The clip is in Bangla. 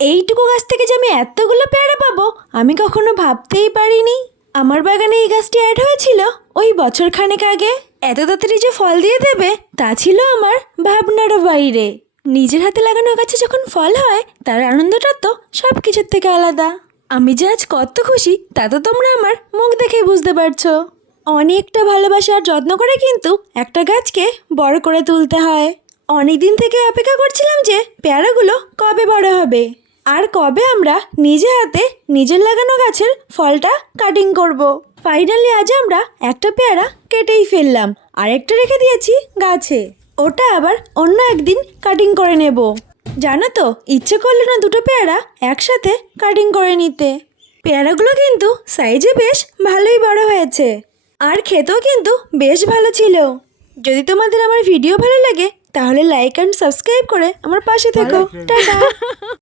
এইটুকু গাছ থেকে যে আমি এতগুলো পেয়ারা পাবো, আমি কখনো ভাবতেই পারিনি। আমার বাগানে এই গাছটি অ্যাড হয়েছিল ওই বছর খানেক আগে। এত তাড়াতাড়ি যে ফল দিয়ে দেবে, তা ছিল আমার ভাবনারও বাইরে। নিজের হাতে লাগানো গাছে যখন ফল হয়, তার আনন্দটা তো সব কিছুর থেকে আলাদা। আমি যে আজ কত খুশি, তা তো তোমরা আমার মুখ দেখেই বুঝতে পারছ। অনেকটা ভালোবাসা আর যত্ন করে কিন্তু একটা গাছকে বড় করে তুলতে হয়। অনেক দিন থেকে অপেক্ষা করছিলাম যে পেয়ারাগুলো কবে বড় হবে। আর কবে আমরা নিজে হাতে নিজের লাগানো গাছের ফলটা কাটিং করব। ফাইনালি আজ আমরা একটা পেয়ারা কেটেই ফেললাম। আর একটা রেখে দিয়েছি গাছে। ওটা আবার অন্য একদিন কাটিং করে নেব। জানো তো ইচ্ছে করল না দুটো পেয়ারা একসাথে কাটিং করে নিতে। পেয়ারাগুলো কিন্তু সাইজে বেশ ভালোই বড় হয়েছে। আর খেতেও কিন্তু বেশ ভালো ছিল। যদি তোমাদের আমার ভিডিও ভালো লাগে তাহলে লাইক অ্যান্ড সাবস্ক্রাইব করে আমার পাশে থেকো। টাটা!